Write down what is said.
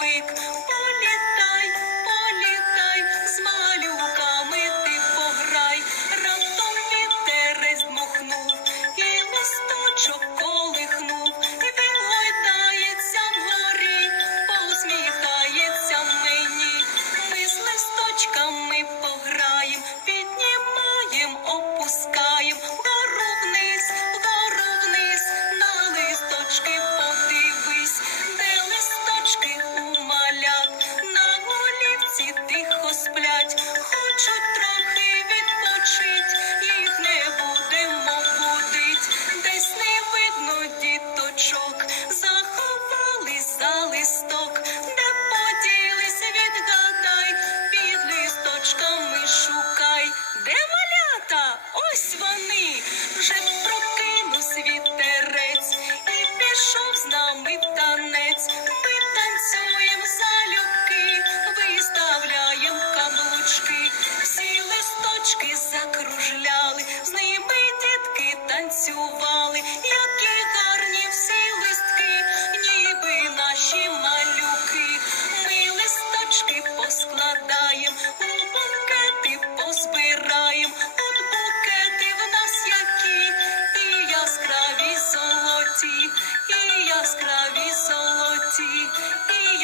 week. листок, де поділися, відгадай, під листочками шукай, де малята? Ось вони вже прокинув вітерець і пішов з нами танець. Ми танцюємо залюбки, виставляємо каблучки, всі листочки закружляли, з ними дітки танцювали. розкладаєм, у букети позбираєм, от букети в нас які, і яскраві золоті, і яскраві золоті, і